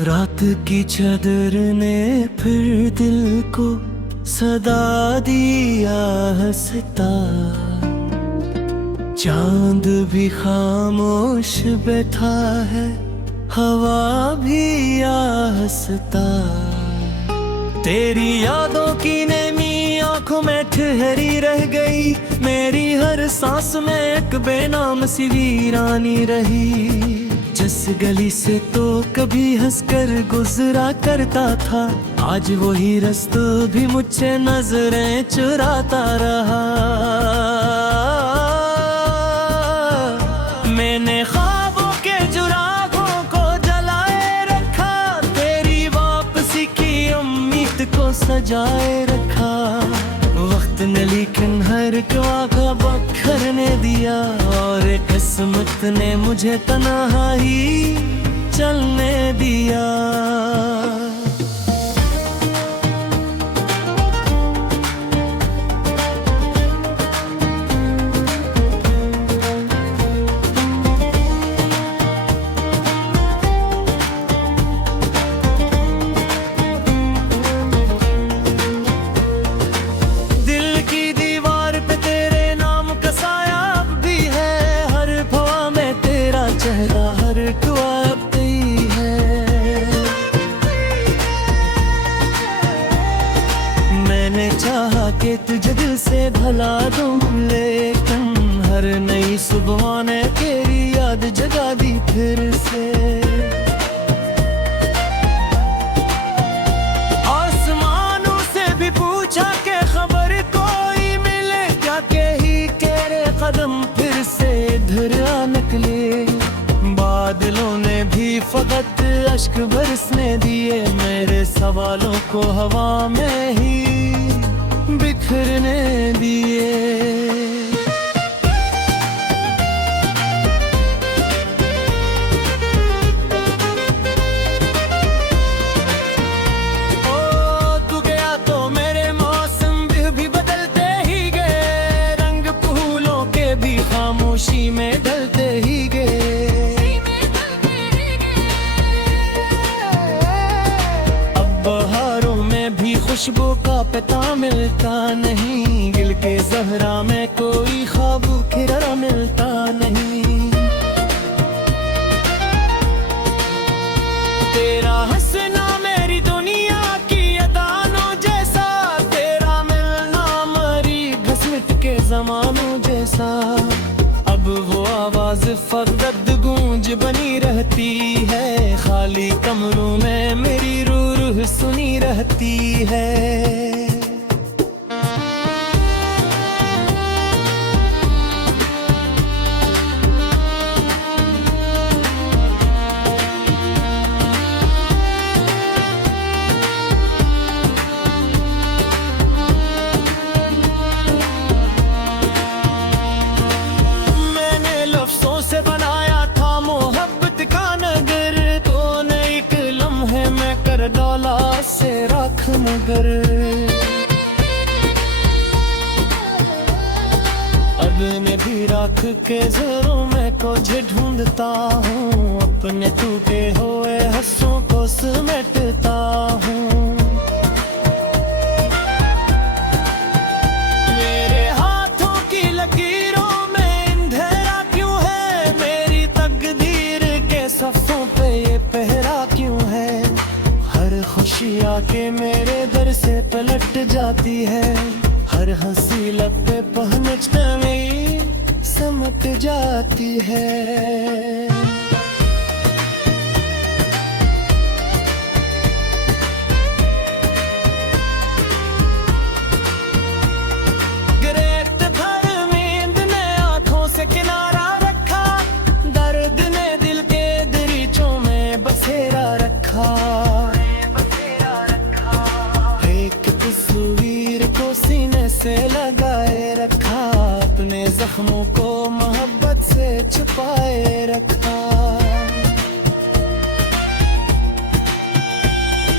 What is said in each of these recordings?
रात की चादर ने फिर दिल को सदा दिया हंसता, चांद भी खामोश बैठा है, हवा भी हंसता। तेरी यादों की नेमी आंखों में ठहरी रह गई, मेरी हर सांस में एक बेनाम सी वीरानी रही। जिस गली से तो कभी हंसकर गुजरा करता था, आज वही रास्ता भी मुझसे नजरें चुराता रहा। मैंने ख्वाबों के जुरागों को जलाए रखा, तेरी वापसी की उम्मीद को सजाए रखा। वक्त ने लेकिन हर दुआ का बखरने दिया, और किस्मत ने मुझे तन्हाई चलने दिया। मैंने चाहा कि तुझे दिल से भला दूं, लेकिन हर नई सुबह ने तेरी याद जगा दी फिर से। आसमानों से भी पूछा कि खबर कोई मिले क्या, के ही तेरे कदम फिर से इधर आ निकले। बादलों ने भी फकत अश्क बरसने दिए, मेरे सवालों को हवा में ही बिखरने दिए। ओ तू गया तो मेरे मौसम भी बदलते ही गए, रंग फूलों के भी खामोशी में ढलते ही गए। खुशबू का पता मिलता नहीं, गिल के ज़हरा में कोई ख्वाब खिरा मिलता नहीं। तेरा हंसना मेरी दुनिया की अदानों जैसा, तेरा मिलना मरी घसीट के ज़मानों जैसा। अब वो आवाज फकत गूंज बनी रहती है, खाली कमरों में मेरी रूह सुनी रहती है। मैंने लफ्ज़ों से बनाया था मोहब्बत का नगर, तो एक लम्हे में कर डाला से राख मगर। अब मैं भी राख के ज़रों में कुछ ढूंढता हूँ, अपने टूटे हुए हंसों को समेटता हूँ। मेरे हाथों की लकीरों में अंधेरा क्यों है, मेरी तकदीर के सफ़ों पे ये पहरा क्यों है। हर खुशी आके मेरे दर से पलट जाती है, हर हंसी लब पे पहुंचते में समट जाती है। गिरफ्त भर नींद ने आंखों से किनारा रखा, दर्द ने दिल के दरीचों में बसेरा रखा। सीने से लगाए रखा, अपने जख्मों को मोहब्बत से छुपाए रखा।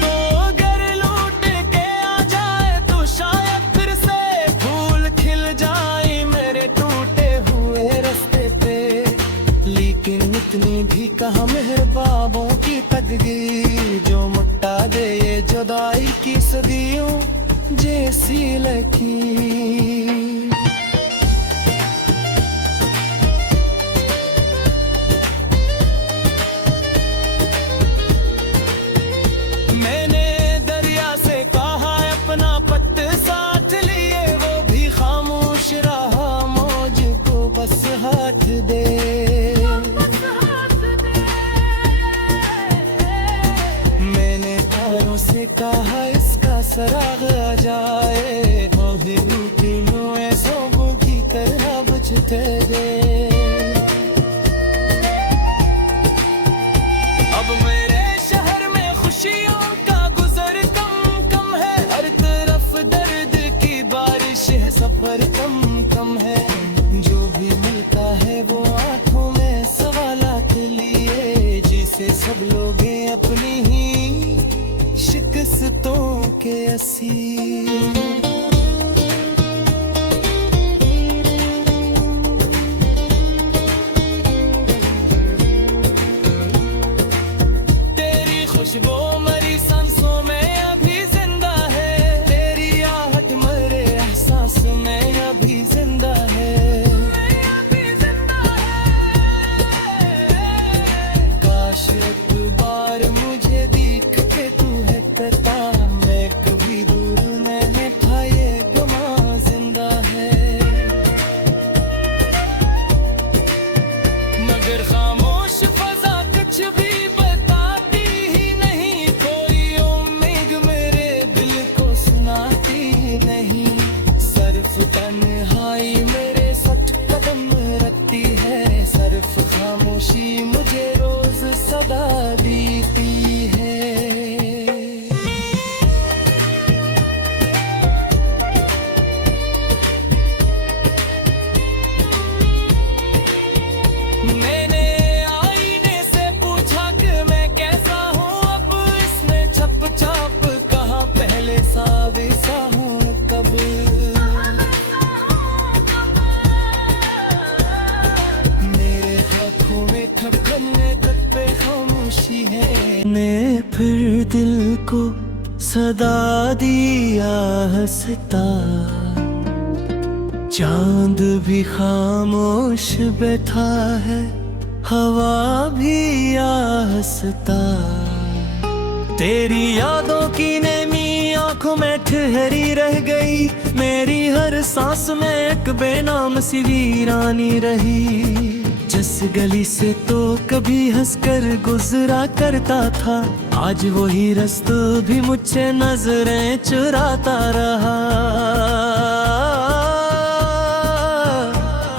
तो अगर लौट के आ जाए तो शायद फिर से फूल खिल जाए मेरे टूटे हुए रास्ते पे, लेकिन इतनी भी कहाँ मेहरबाबों की तकदीर जो मुट्टा दे ये जुदाई की सदियों जैसी लकीर। मैंने दरिया से कहा अपना पत्त साथ लिए, वो भी खामोश रहा मौज को बस हाथ दे। मैंने तारों से कहा इसका सराग आ जाए, वो भी लूटिनों ऐसों की तरह बुझते गए। अब मेरे शहर में खुशियों का गुजर कम कम है, हर तरफ दर्द की बारिश है, सफर कम कम है। जो भी मिलता है वो आंखों में सवालात लिए, जिसे सब लोग अपनी ही शिकस्तों के असीर। खुशबू मरी सांसों में अभी जिंदा है, तेरी आहट मरे एहसास में अभी जिंदा है। काश एक बार मुझे दिख के तू है पता, मैं कभी दूर नहीं था ये गुमा जिंदा है। मगर खामोश फजा कुछ भी तन्हाई मेरे सख्त कदम रखती है, सिर्फ खामोशी मुझे रोज सदा देती है। मैंने आईने से पूछा कि मैं कैसा हूँ, अब इसमें छप छाप कहा पहले सा वैसा हूँ कब। ने फिर दिल को सदा दिया हंसता, चांद भी खामोश बैठा है, हवा भी हंसता। तेरी यादों की नेमी आंखों में ठहरी रह गई, मेरी हर सांस में एक बेनाम सी वीरानी रही। जिस गली से तो कभी हंसकर गुजरा करता था, आज वही रास्ता भी मुझसे नजरें चुराता रहा।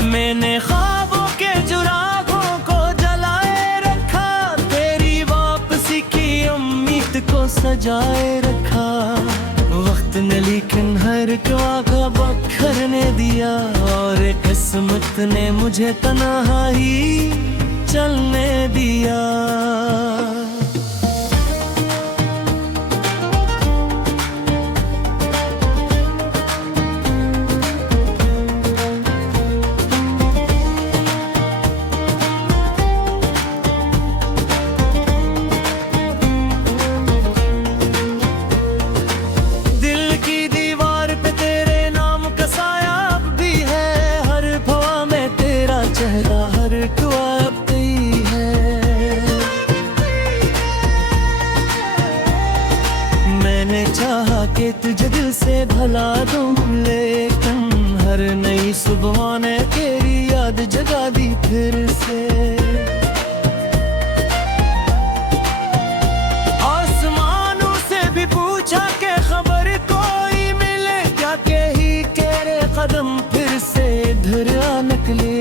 मैंने ख्वाबों के जुरागों को जलाए रखा, तेरी वापसी की उम्मीद को सजाए रखा। वक्त ने लेकिन हर दुआ का बखरने दिया, और किस्मत ने मुझे तन्हाई चलने दिया। मैंने चाहा कि तुझे दिल से भला दूं, लेकिन हर नई सुबह ने तेरी याद जगा दी फिर से। आसमानों से भी पूछा कि खबर कोई मिले क्या, कहीं तेरे कदम फिर से इधर आ निकले।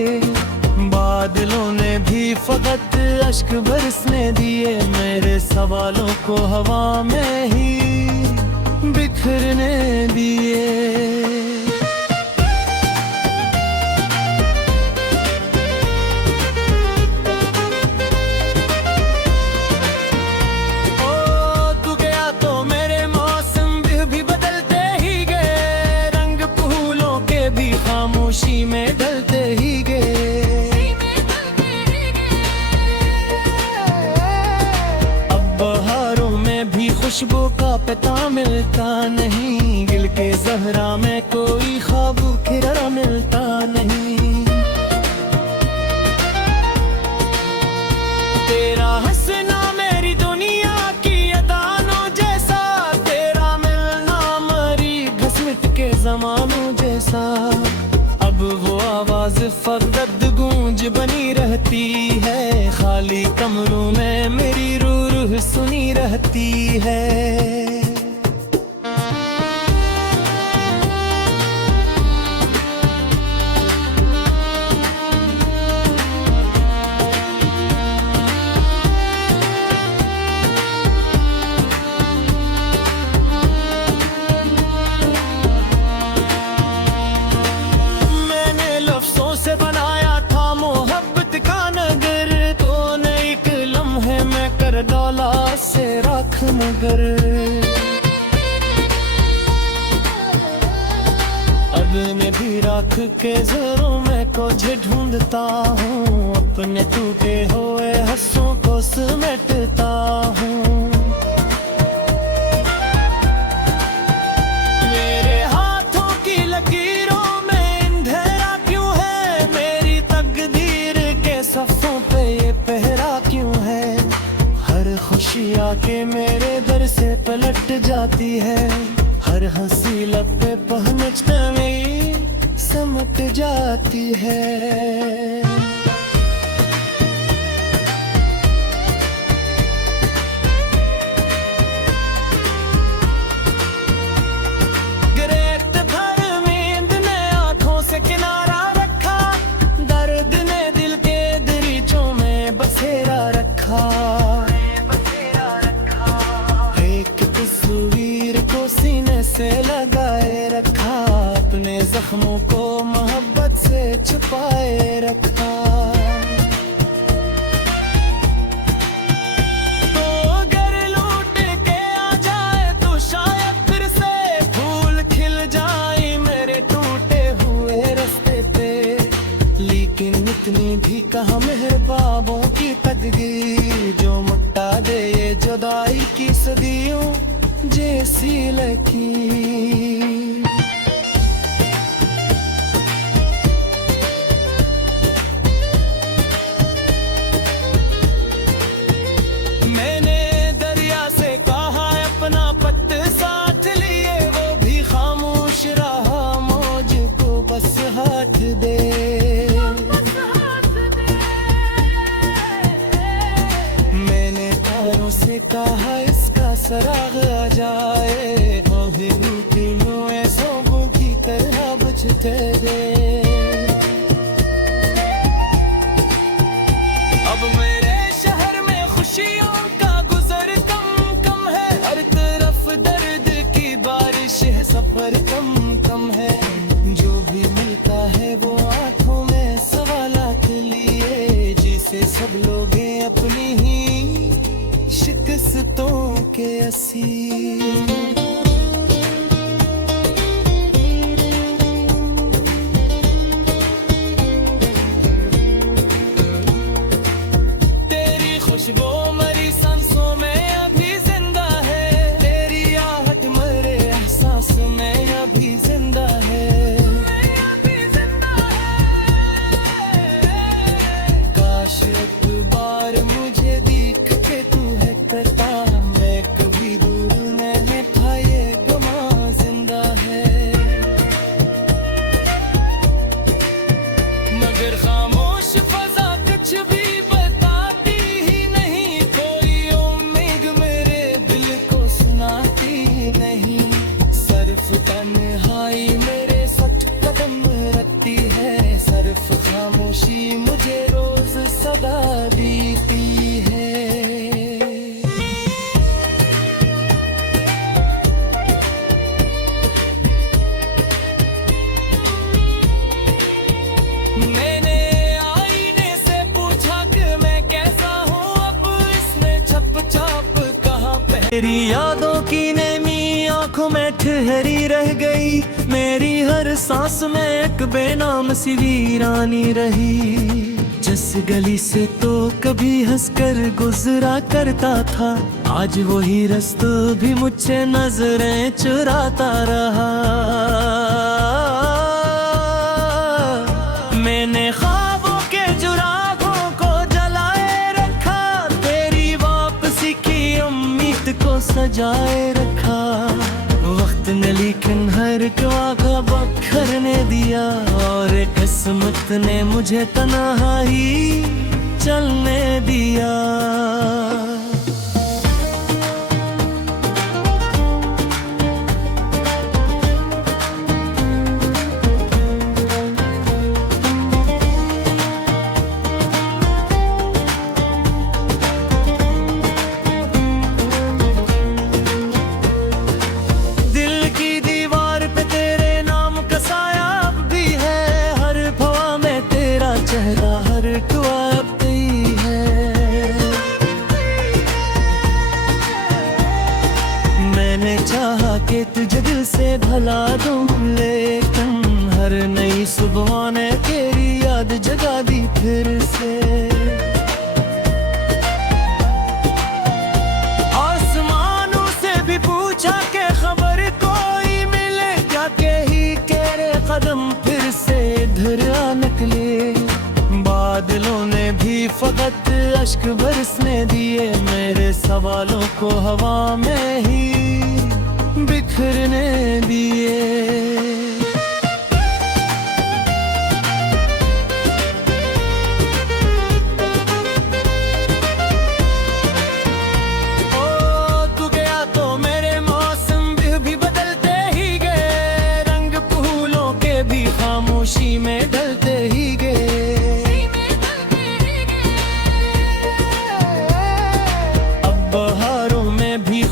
बादलों ने भी फकत अश्क बरसने दिए, मेरे सवालों को हवा में ही बिखरने दिए। ओ तू गया तो मेरे मौसम भी बदलते ही गए, रंग फूलों के भी खामोशी में ढलते ही गए। खुशबू का पता मिलता नहीं, गिल के जहरा में कोई ख्वाब खिरा मिलता नहीं। तेरा हंसना मेरी दुनिया की अदानों जैसा, तेरा मिलना मरी घसमिट के जमानों जैसा। अब वो आवाज फकत गूंज बनी रहती है, खाली कमरों में मेरी रूह सुनी रहती है। मैंने लफ्जों से बनाया था मोहब्बत का नगर, तो एक लम्हे में कर डाला से राख मगर। अब मैं भी राख के जोरों में कुछ ढूंढता हूँ, अपने टूटे हुए हंसों को समेटता हूँ। मेरे हाथों की लकीरों में अंधेरा क्यों है, मेरी तकदीर के सफ़ों पे ये पहरा क्यों है। हर खुशी आके मेरे दर से पलट जाती है, हर हंसी लब पे पहुंचते में समट जाती है। रेत भर नींद ने आंखों से किनारा रखा, दर्द ने दिल के दरीचों में बसेरा रखा। एक तस्वीर को सीने से लगाए रखा, अपने जख्मों को मोहब्बत से छुपाए रखा। तो अगर लौट के आ जाए तो शायद फिर से फूल खिल जाए मेरे टूटे हुए रास्ते पे, लेकिन इतनी भी कहाँ मेहरबाबों की तकदीर, जो मुट्टा दे ये जुदाई की सदियों जैसी लकीर। मैंने दरिया से कहा अपना पत्त साथ लिए, वो भी खामोश रहा, मौज को बस हाथ दे। मैंने तारों से कहा इसका सराग आ जाए, ऐसों की तरह बुझते दे। अब मेरे शहर में खुशियों का गुजर कम कम है, हर तरफ दर्द की बारिश है, सफर कम कम है। जो भी मिलता है वो आंखों में सवालात लिए, जिसे सब लोग हैं अपनी ही शिकस्तों के असीर। खुशबू मरी सांसों में अभी जिंदा है, तेरी आहट मरे एहसास में अभी जिंदा है। काश एक बार मुझे दिख के तू है करता, मैं कभी दूर नहीं था ये गुमा जिंदा है। मगर खामोश फजा कुछ भी तन्हाई मेरे सच कदम रखती है, सिर्फ खामोशी मुझे रोज सदा देती है। मैंने आईने से पूछा कि मैं कैसा हूँ, अब इसने छप छाप कहा तेरी यादों की नेमी आंखों में ठहरी रह गई, मेरी हर सांस में एक बेनाम सी वीरानी रही। जिस गली से तो कभी हंसकर गुजरा करता था, आज वही रास्ता भी मुझसे नजरें चुराता रहा। मैंने ख्वाबों के जुरागों को जलाए रखा, तेरी वापसी की उम्मीद को सजाए रखा। वक्त ने लेकिन हर ख्वाब बखरने दिया, और किस्मत ने मुझे तन्हाई चलने दिया। हर दुआ अपनी है। मैंने चाहा कि तुझे दिल से भला दूं, लेकिन हर नई सुबह ने तेरी याद जगा दी फिर से। आसमानों से भी पूछा कि खबर कोई मिले क्या, कहीं तेरे कदम फिर से इधर आ निकले। बादलों ने भी फकत अश्क बरसने दिए, मेरे सवालों को हवा में ही बिखरने दिए। ओ तू गया तो मेरे मौसम भी बदलते ही गए, रंग फूलों के भी खामोशी में ढलते ही गए।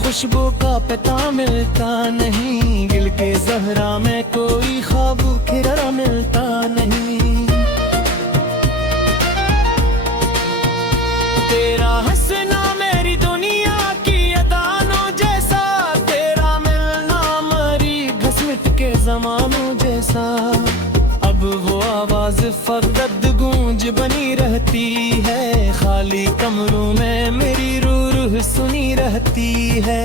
खुशबू का पता मिलता नहीं, गिल के जहरा में कोई ख्वाब खिरा मिलता नहीं। तेरा हंसना मेरी दुनिया की अदानों जैसा, तेरा मिलना मरी घसमिट के जमानों जैसा। अब वो आवाज फकत गूंज बनी रहती है, खाली कमरों में मेरी रूह सुनी रहती है।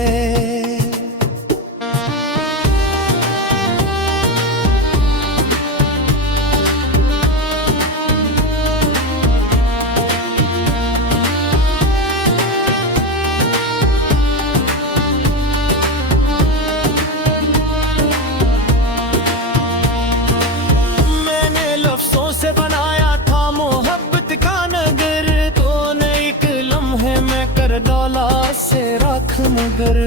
मैंने लफ्जों से बनाया था मोहब्बत का नगर, तो नई एक लम्हे में कर डाला से राख मगर।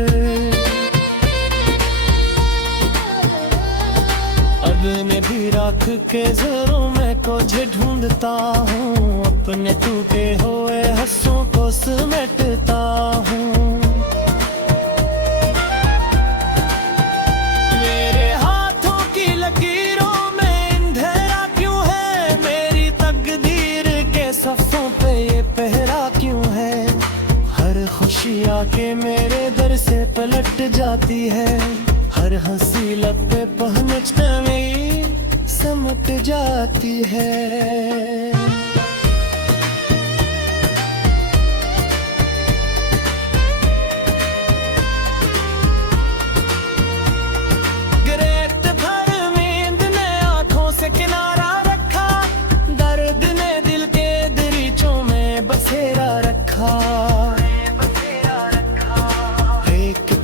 अब मैं भी राख के ज़रों में कुछ ढूंढता हूँ, अपने टूटे हुए हंसों को समेटता हूँ। मेरे हाथों की लकीरों में अंधेरा क्यों है, मेरी तकदीर के सफ़ों पे ये पहरा क्यों है। हर खुशी आके मेरे दर से पलट जाती है, हर हंसी लब पे पहुंचते में समट जाती है। गिरफ्त भर नींद ने आंखों से किनारा रखा, दर्द ने दिल के दरीचों में बसेरा रखा।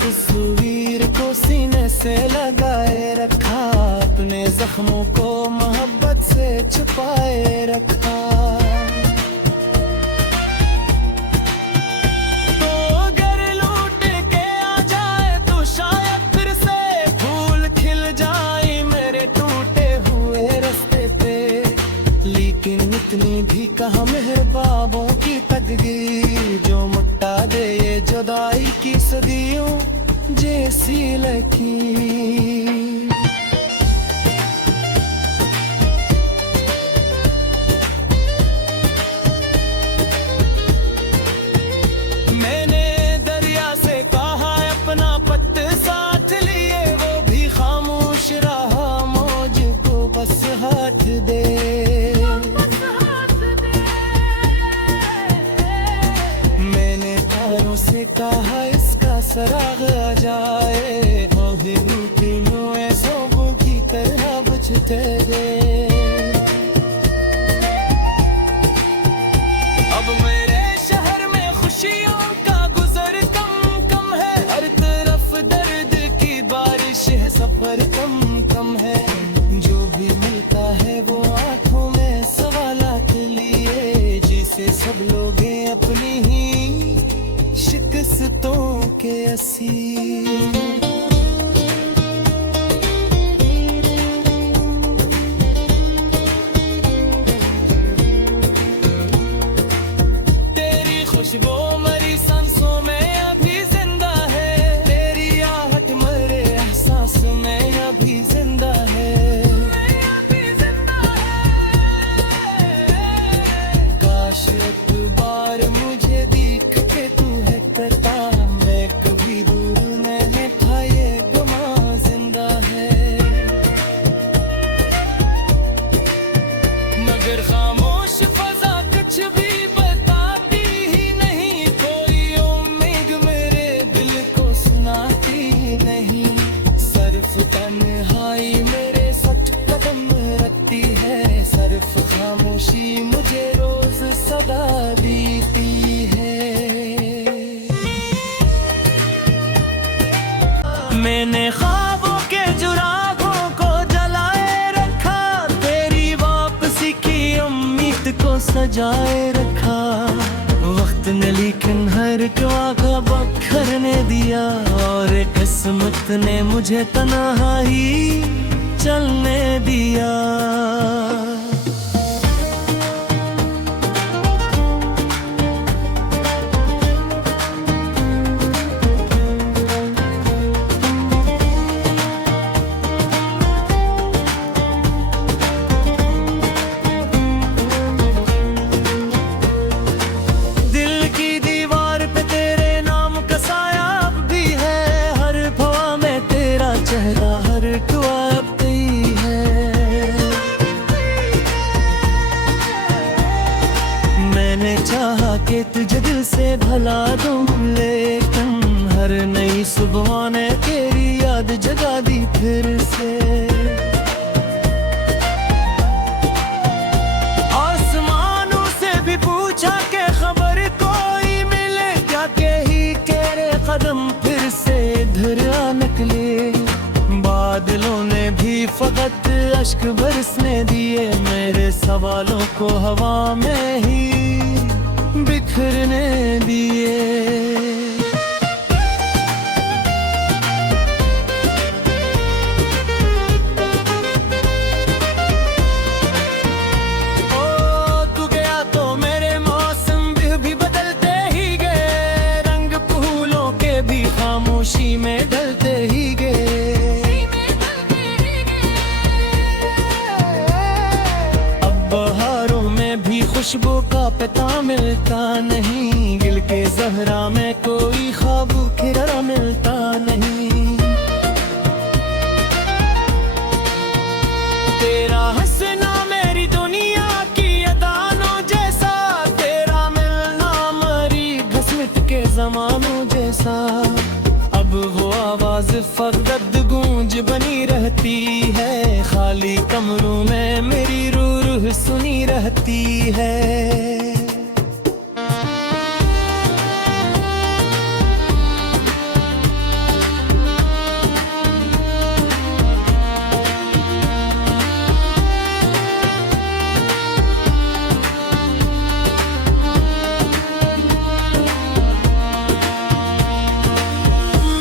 तस्वीर को सीने से लगाए रखा, अपने जख्मों को मोहब्बत से छुपाए रखा। तो अगर लौट के आ जाए तो शायद फिर से फूल खिल जाए मेरे टूटे हुए रास्ते पे, लेकिन इतनी भी कहाँ मेहरबाबों की तकदीर, जो मुट्टा दे ये जुदाई की सदियों जैसी लकीर। मैंने दरिया से कहा अपना पत्त साथ लिए, वो भी खामोश रहा, मौज को बस हाथ दे। कहा इसका सराग आ जाए, मोहिनी तीनों ऐसों की तरह बुझते रे। अब मेरे शहर में खुशियों का गुजर कम कम है, हर तरफ दर्द की बारिश है, सफर कम कम है। जो भी मिलता है वो आंखों में सवालात लिए, जिसे सब लोग अपनी ही शिकस्तों के असीर। तेरी खुशबू मरी सांसों में अभी जिंदा है, तेरी आहट मरे एहसास में अभी जिंदा है। काश एक बार मुझे दिख के तू है करता, मैं कभी दूर नहीं था ये गुमा जिंदा है। मगर खामोश फजा कुछ भी बताती ही नहीं, कोई उम्मीद मेरे दिल को सुनाती ही नहीं। सिर्फ तन्हाई मेरे सच कदम रखती है, सिर्फ खामोशी मुझे रोज सदा देती है। मैंने ख्वाबों के जुरागों को जलाए रखा, तेरी वापसी की उम्मीद को सजाए रखा। वक्त ने लेकिन हर दुआ का बखरने दिया, और किस्मत ने मुझे तन्हाई चलने दिया। दिल की दीवार पे तेरे नाम का साया अब भी है, हर फवा में तेरा चेहरा, हर दुआ अब तेरी है। मैंने चाहा कि तुझे दिल से भला दूं, लेकिन हर नई सुबह ने तेरी याद जगा दी फिर से। आसमानों से भी पूछा कि खबर कोई मिले क्या, कही तेरे कदम फिर से इधर आ निकले। बादलों ने भी फकत अश्क बरसने दिए, मेरे सवालों को हवा में ही बिखरने दिए। तू गया तो मेरे मौसम भी बदलते ही गए, रंग फूलों के भी खामोशी में ढलते ही गए। अब बहारों में भी खुशबू का पता मिलता नहीं, गिल के जहरा में कोई ख्वाब खिरा मिलता नहीं। तेरा हंसना मेरी दुनिया की अदानों जैसा, तेरा मिलना मरी घसमिट के जमानों जैसा। अब वो आवाज फकत गूंज बनी रहती है, खाली कमरों में मेरी रूह सुनी रहती है।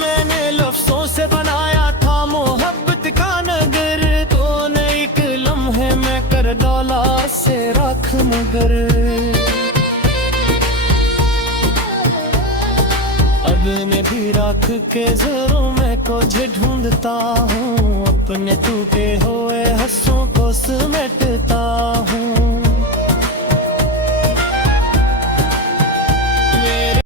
मैंने लफ्जों से बनाया था मोहब्बत का नगर, तो एक लम्हे में कर डाला से राख मगर। अब मैं भी राख के ज़रों में कुछ ढूंढता हूँ, अपने टूटे हुए हंसों को समेटता हूँ।